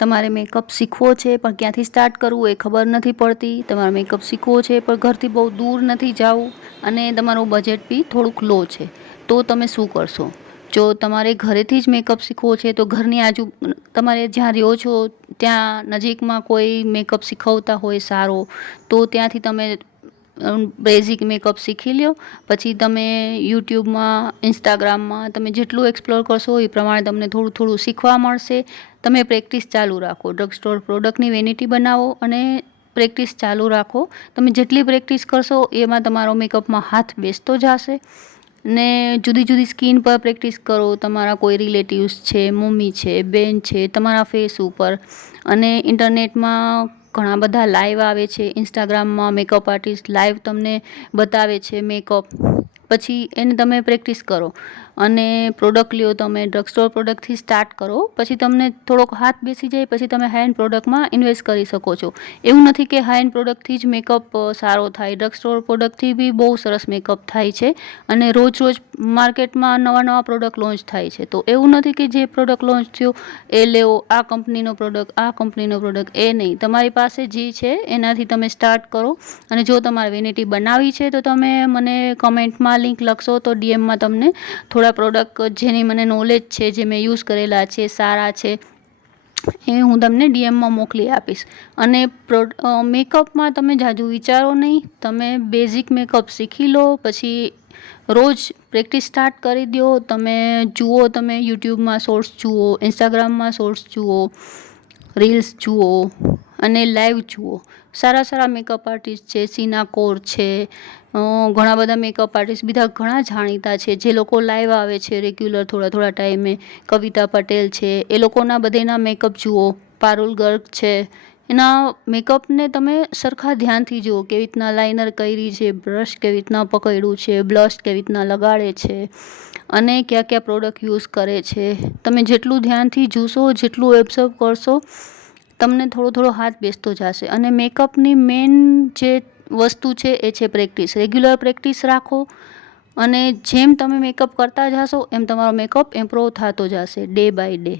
તમારે મેકઅપ શીખવો છે પણ ક્યાંથી સ્ટાર્ટ કરવું એ ખબર નથી પડતી, તમારે મેકઅપ શીખવો છે પણ ઘરથી બહુ દૂર નથી જવું અને તમારું બજેટ બી થોડુંક લો છે, તો તમે શું કરશો? જો તમારે ઘરેથી જ મેકઅપ શીખવો છે તો ઘરની તમારે જ્યાં રહ્યો છો ત્યાં નજીકમાં કોઈ મેકઅપ શીખવતા હોય સારો, તો ત્યાંથી તમે બેઝિક મેકઅપ શીખી લો. પછી તમે યુટ્યુબમાં, ઇન્સ્ટાગ્રામમાં તમે જેટલું એક્સપ્લોર કરશો એ પ્રમાણે તમને થોડું થોડું શીખવા મળશે. તમે પ્રેક્ટિસ ચાલુ રાખો, ડ્રગ સ્ટોર પ્રોડક્ટની વેનિટી બનાવો અને પ્રેક્ટિસ ચાલુ રાખો. તમે જેટલી પ્રેક્ટિસ કરશો એમાં તમારો મેકઅપમાં હાથ બેસતો જશે. ને જુદી જુદી સ્કિન પર પ્રેક્ટિસ કરો, તમારા કોઈ રિલેટિવ્સ છે, મમ્મી છે, બેન છે, તમારા ફેસ ઉપર. અને ઇન્ટરનેટમાં ઘણા બધા લાઈવ આવે છે, ઇન્સ્ટાગ્રામમાં મેકઅપ આર્ટિસ્ટ લાઈવ તમને બતાવે છે મેકઅપ. પછી એને તમે પ્રેક્ટિસ કરો અને પ્રોડક્ટ લ્યો. તમે ડ્રગ સ્ટોર પ્રોડક્ટથી સ્ટાર્ટ કરો, પછી તમને થોડોક હાથ બેસી જાય પછી તમે હાઈ એન્ડ પ્રોડક્ટમાં ઇન્વેસ્ટ કરી શકો છો. એવું નથી કે હાઈ એન્ડ પ્રોડક્ટથી જ મેકઅપ સારો થાય, ડ્રગ સ્ટોર પ્રોડક્ટથી બી બહુ સરસ મેકઅપ થાય છે. અને રોજ રોજ માર્કેટમાં નવા નવા પ્રોડક્ટ લોન્ચ થાય છે, તો એવું નથી કે જે પ્રોડક્ટ લોન્ચ થયો એ લેવો, આ કંપનીનો પ્રોડક્ટ, આ કંપનીનો પ્રોડક્ટ, એ નહીં. તમારી પાસે જે છે એનાથી તમે સ્ટાર્ટ કરો. અને જો તમારે વેનિટી બનાવવી છે તો તમે મને કમેન્ટમાં લિંક લખશો તો ડીએમમાં તમને થોડા પ્રોડક્ટ જેની મને નોલેજ છે, જે મેં યુઝ કરેલા છે, સારા છે, એ હું તમને ડીએમમાં મોકલી આપીશ. અને મેકઅપમાં તમે જાજુ વિચારો નહીં, તમે બેઝિક મેકઅપ શીખી લો. પછી રોજ પ્રેક્ટિસ સ્ટાર્ટ કરી દો. તમે જુઓ, તમે યુટ્યુબમાં શોર્ટ્સ જુઓ, ઇન્સ્ટાગ્રામમાં શોર્ટ્સ જુઓ, રીલ્સ જુઓ અને લાઈવ જુઓ. સારા સારા મેકઅપ આર્ટિસ્ટ છે, સીના કોર છે, ઘણા બધા મેકઅપ આર્ટિસ્ટ બીજા ઘણા જાણીતા છે જે લોકો લાઈવ આવે છે રેગ્યુલર થોડા થોડા ટાઈમે. કવિતા પટેલ છે, એ લોકોના બધેના મેકઅપ જુઓ. પારુલ ગર્ગ છે, એના મેકઅપને તમે સરખા ધ્યાનથી જુઓ, કેવી રીતના લાઇનર કરી છે, બ્રશ કેવી રીતના પકડ્યું છે, બ્લશ કેવી રીતના લગાડે છે અને કયા કયા પ્રોડક્ટ યુઝ કરે છે. તમે જેટલું ધ્યાનથી જોશો, જેટલું ઓબ્ઝર્વ કરશો, તમને થોડો થોડો હાથ બેસતો જશે. અને મેકઅપની મેઇન જે વસ્તુ છે એ છે પ્રેક્ટિસ. રેગ્યુલર પ્રેક્ટિસ રાખો અને જેમ તમે મેકઅપ કરતા જશો એમ તમારો મેકઅપ ઇમ્પ્રૂવ થતો જશે ડે બાય ડે.